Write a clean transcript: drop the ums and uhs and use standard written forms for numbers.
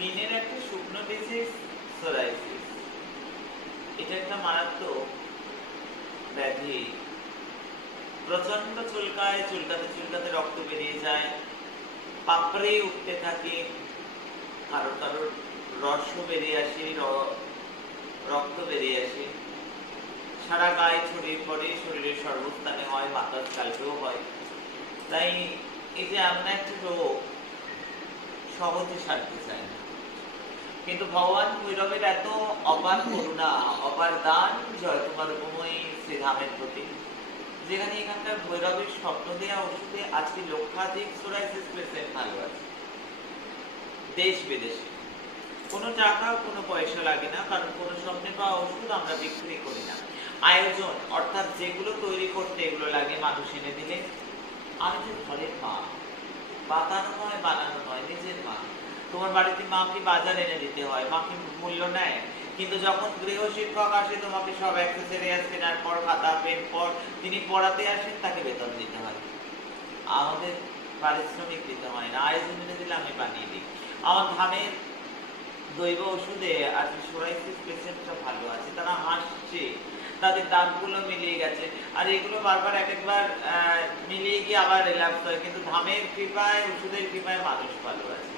স্কিনের একটা শুকনো ডিজিজ সোরাইসিস। এটা একটা মারাত্মক ব্যাধি। প্রচন্ড চুলকায়, চুলকাতে চুলকাতে রক্ত বেরিয়ে যায়, পাপড়ে উঠতে থাকে, কারো কারোর রসও বেরিয়ে আসে, রক্ত বেরিয়ে আসে, সারা গায়ে ছড়িয়ে পড়ে, শরীরের সর্বস্থানে হয়, মাথার স্কাল্পেও হয়। তাই এই যে এমন একটা রোগ সহজে সারতে চায় না, কিন্তু ভগবান ভৈরবের এত অপার করুণা, অপার দান, জয় তোমার উপময়ী শ্রীধামের প্রতি, যেখানে এখানকার ভৈরবের স্বপ্ন দেয়া ওষুধে আজকে লক্ষাধিক সোরাইসিস পেশেন্ট ভালো আছে, দেশ বিদেশে। কোনো টাকা কোনো পয়সা লাগে না, কারণ কোনো স্বপ্নে পাওয়া ওষুধ আমরা বিক্রি করি না। আয়োজন অর্থাৎ যেগুলো তৈরি করতে এগুলো লাগে, মানুষ এনে দিলে। আমি যে ঘরের মা, বানানো নয়, বানানো নয়, নিজের মা। তোমার বাড়িতে মাকে বাজার এনে দিতে হয়, মাকে মূল্য নেয়, কিন্তু যখন গৃহ শিক্ষক আসে তোমাকে সব অ্যাক্সেসরিজ কেনার পর, খাতা পেন পর, তিনি পড়াতে আসেন, তাকে বেতন দিতে হয়। আমাদের পারিশ্রমিক দিতে হয় না, আয়োজন এনে দিলে আমি বানিয়ে দিই। আমার ধানের দৈব ওষুধে আজকে সোরাইসিস পেশেন্টরা ভালো আছে, তারা হাসছে, তাদের দাঁতগুলো মিলিয়ে গেছে। আর এগুলো বারবার এক একবার মিলিয়ে গিয়ে আবার রিল্যাক্স হয়, কিন্তু ধামের কৃপায়, ওষুধের কৃপায় মানুষ ভালো আছে।